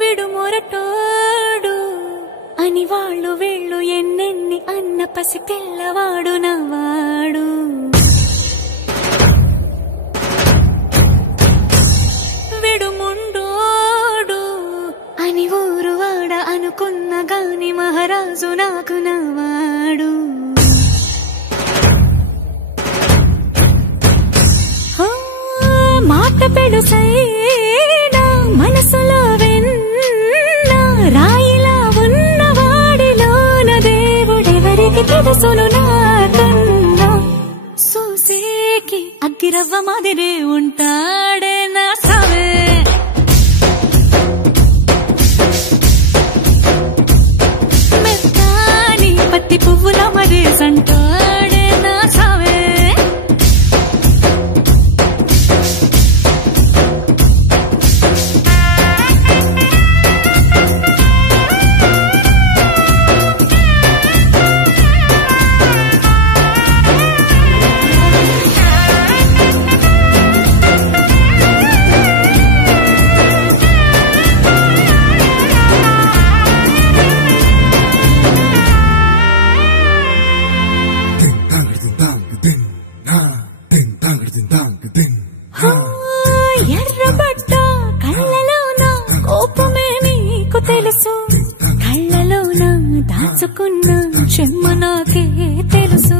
విడుమొరటోడు అని వాళ్ళు వీళ్ళు ఎన్నెన్ని అన్న పసి పిల్లవాడు నవ్వాడు. విడుముండోడు అని ఊరు వాడ అనుకున్న గాని మహారాజు నాకు నవ్వాడు. మాట పెడుసైనా మనసులో వెన్న రాయిలా ఉన్నవాడిలోన దేవుడెవరికి తెలుసును నాకన్నా. సూసేకి అగ్గిరవ్వ మాదిరే ఉంటాడే నా సావే. మెత్తాని పత్తి పువ్వుల మరేసంటాడే నా సావే. ఎర్రబడ్డ కళ్ళలోన కోపమే నీకు తెలుసు, కళ్ళలోన దాచుకున్న చెమ్మ నాకే తెలుసు.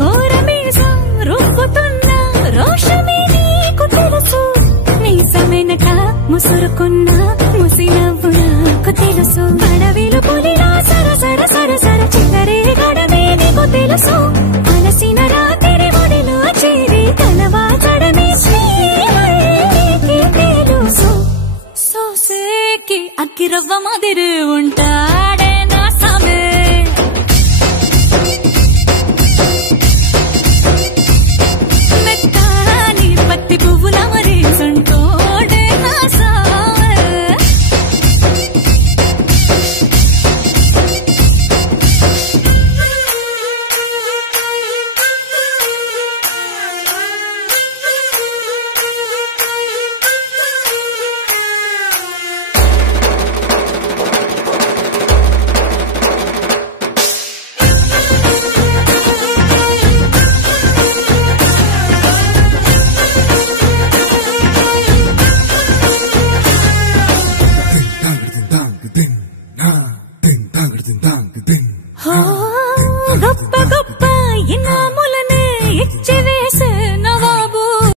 కోరమీసం రుబ్బుతున్న రోషమే నీకు తెలుసు, నీ సమేనక ముసురుకున్న